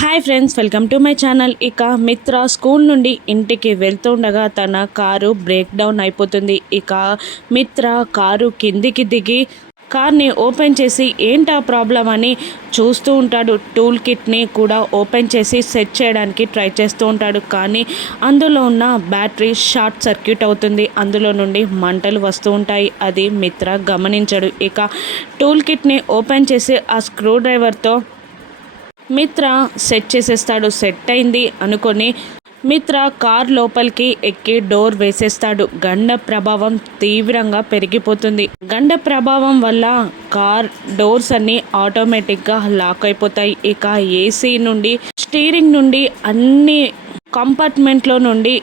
Hi friends, welcome to my channel. ఇక మిత్ర school నుండి ఇంటికి వెళ్తుండగా తన కారు బ్రేక్ డౌన్ అయిపోతుంది. ఇక మిత్ర కారు కిందికి దిగి కార్ని ఓపెన్ చేసి ఏంటా ప్రాబ్లం అని చూస్తూ ఉంటాడు. టూల్ కిట్ని కూడా ఓపెన్ చేసి సెట్ చేయడానికి ట్రై చేస్తూ ఉంటాడు. కానీ అందులో ఉన్న బ్యాటరీ షార్ట్ సర్క్యూట్ అవుతుంది. అందులో నుండి మంటలు వస్తూ ఉంటాయి. అది మిత్ర గమనించడు. ఇక టూల్ కిట్ని ఓపెన్ చేసి ఆ స్క్రూ డ్రైవర్తో మిత్ర సెట్ చేసేస్తాడు. సెట్ అయింది అనుకొని మిత్ర కార్ లోపలికి ఎక్కి డోర్ వేసేస్తాడు. గండ ప్రభావం తీవ్రంగా పెరిగిపోతుంది. గండ ప్రభావం వల్ల కార్ డోర్స్ అన్నీ ఆటోమేటిక్గా లాక్ అయిపోతాయి. ఇక ఏసీ నుండి, స్టీరింగ్ నుండి, అన్ని కంపార్ట్మెంట్లో నుండి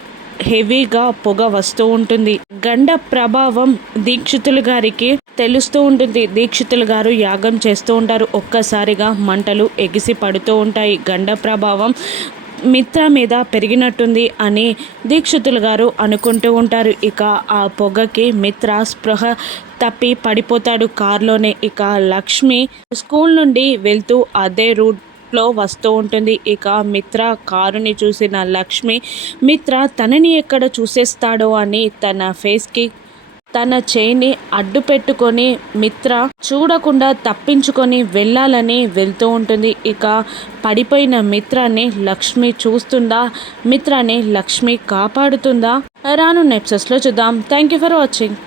హెవీగా పొగ వస్తూ ఉంటుంది. గండ ప్రభావం దీక్షితులు గారికి తెలుస్తూ ఉంటుంది. దీక్షితులు గారు యాగం చేస్తూ ఉంటారు. ఒక్కసారిగా మంటలు ఎగిసి పడుతూ ఉంటాయి. గండ ప్రభావం మిత్ర మీద పెరిగినట్టుంది అని దీక్షితులు గారు అనుకుంటూ ఉంటారు. ఇక ఆ పొగకి మిత్ర స్పృహ తప్పి పడిపోతాడు కారులోనే. ఇక లక్ష్మి స్కూల్ నుండి వెళ్తూ అదే రూట్లో వస్తూ ఉంటుంది. ఇక మిత్ర కారుని చూసిన లక్ష్మి మిత్ర తనని ఎక్కడ చూసేస్తాడో అని తన ఫేస్కి తన చేయిని అడ్డు పెట్టుకొని మిత్ర చూడకుండా తప్పించుకొని వెళ్ళాలని వెళ్తూ ఉంటుంది. ఇక పడిపోయిన మిత్రాన్ని లక్ష్మి చూస్తుందా, మిత్రాన్ని లక్ష్మి కాపాడుతుందా? రాను ఎపిసోడ్స్లో చూద్దాం. Thank you for watching.